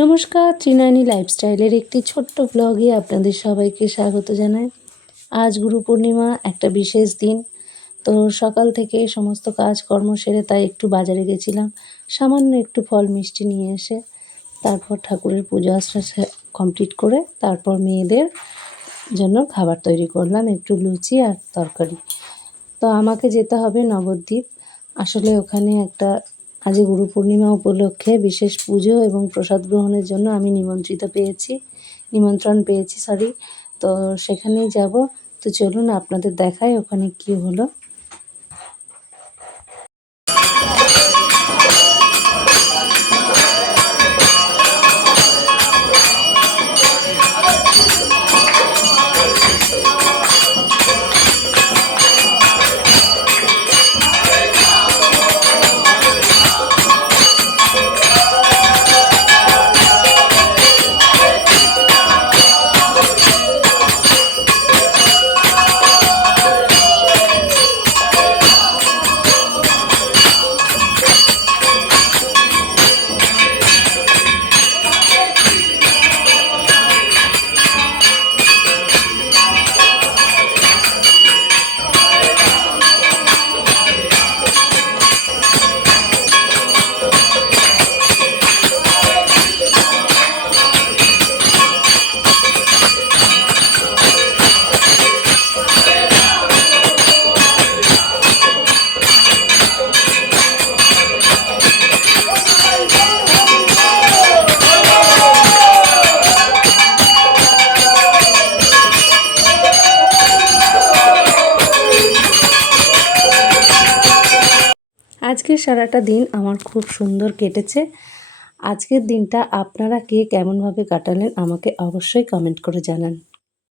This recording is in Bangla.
নমস্কার, ত্রিনয়নী লাইফস্টাইলের একটি ছোট্ট ব্লগে আপনাদের সবাইকে স্বাগত জানাই। আজ গুরু পূর্ণিমা, একটা বিশেষ দিন। তো সকাল থেকে সমস্ত কাজকর্ম সেরে তাই একটু বাজারে গেছিলাম, সামান্য একটু ফল মিষ্টি নিয়ে এসে তারপর ঠাকুরের পুজো আচ্ছা কমপ্লিট করে তারপর মেয়েদের জন্য খাবার তৈরি করলাম, একটু লুচি আর তরকারি। তো আমাকে যেতে হবে নবদ্বীপ। আসলে ওখানে একটা আজ গুরু পূর্ণিমা উপলক্ষে বিশেষ পুজো এবং প্রসাদ গ্রহণের জন্য আমি নিমন্ত্রণ পেয়েছি। তো সেখানেই যাব। তো চলুন আপনাদের দেখাই ওখানে কি হলো। আজকের সারাটা দিন আমার খুব সুন্দর কেটেছে। আজকের দিনটা আপনারা কে কেমনভাবে কাটালেন আমাকে অবশ্যই কমেন্ট করে জানান।